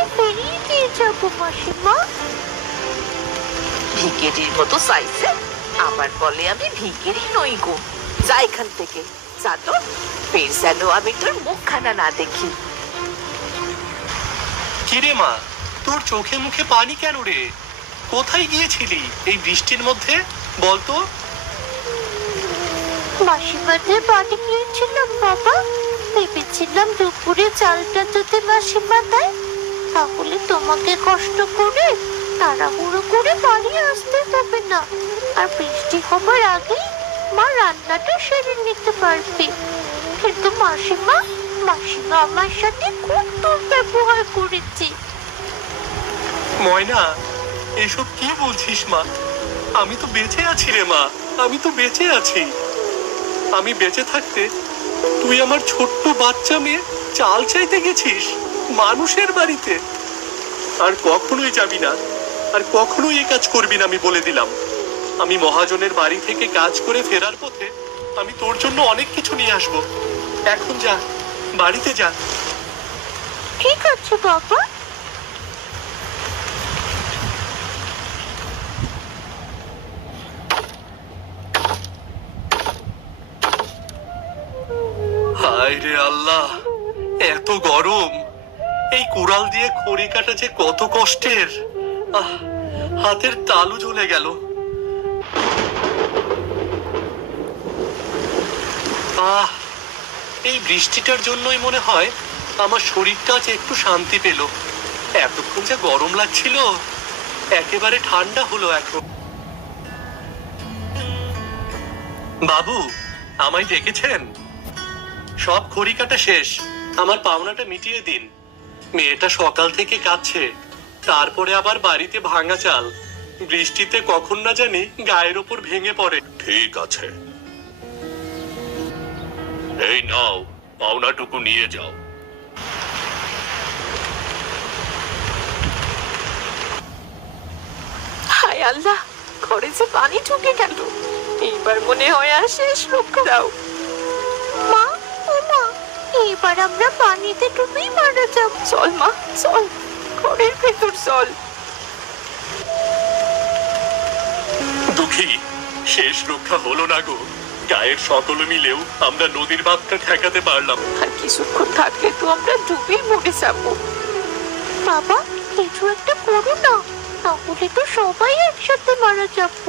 করে ফিরিয়ে দিয়ে যাবো মাসিমা। ভিখারির মতো চাইছে, আবার বলে আমি ভিখারি নই গো। যা এখান থেকে, যা তো, ফের যেন আমি তোর মুখখানা না দেখি। কিরে মা, তোর চোখে মুখে পানি কেন রে? কোথায় গিয়েছিলি এই বৃষ্টির মধ্যে বলতো? মাসিমাদের বাড়ি গিয়েছিলাম বাবা। ভেবেছিলাম দুপুরে চালটা যদি মাসিমা দেয় তাহলে তোমাকে কষ্ট করে তাড়াহুড়ো করে বাড়ি আসতে হবে না, আর বৃষ্টি হবার আগেই মা রান্নাটা সেরে নিতে পারবে। কিন্তু মাসিমা মাসিমা আমার সাথে খুব দুর্ব্যবহার করেছে। ময়না, এসব কি বলছিস মা? আমি তো বেঁচে আছি রে মা, আমি তো বেঁচে আছি। আমি বেঁচে থাকতে তুই আমার ছোট্ট বাচ্চা মেয়ে চাল চাইতে গেছিস মানুষের বাড়িতে। আর কখনোই যাবি না, আর কখনোই এ কাজ করবি না, আমি বলে দিলাম। আমি মহাজনের বাড়ি থেকে কাজ করে ফেরার পথে আমি তোর জন্য অনেক কিছু নিয়ে আসবো। এখন যা, বাড়িতে যা। ঠিক আছে বাবা। হায় রে আল্লাহ, এত গরম! এই কুড়াল দিয়ে খড়ি কাটা যে কত কষ্টের। আহ, হাতের তালু জ্বলে গেল। আহ, এই বৃষ্টিটার জন্যই মনে হয় আমার শরীরটা আজ একটু শান্তি পেল। এতক্ষণ যা গরম লাগছিল, একেবারে ঠান্ডা হলো এখন। বাবু, আমায় ডেকেছেন? সব খড়ি কাটা শেষ, আমার পাওনাটা মিটিয়ে দিন। মেয়েটা সকাল থেকে কাঁদছে, তারপরে আবার বাড়িতে ভাঙা চাল, বৃষ্টিতে কখন না জানি গায়ের ওপর ভেঙে পড়ে। ঠিক আছে, এই নাও, পাওনাটুকু নিয়ে যাও। হায় আল্লাহ, ঘরে যে পানি ঢুকে গেল। এইবার মনে হয় আর শেষ, রক্ষা দাও। মা, ও মা, এবার আমরা পানিতে ডুবেই মারা যাব। চল মা, চল, ঘরের ভেতর চল। দুঃখী, শেষ রক্ষা হলো না গো। গায়ের সকলে মিলেও আমরা নদীর বাঁধটা ঠেকাতে পারলাম। আর কিছুক্ষণ থাকলে তো আমরা ডুবেই মরে যাবো। বাবা, কিছু একটা করো না, তাহলে তো সবাই একসাথে মারা যাবো।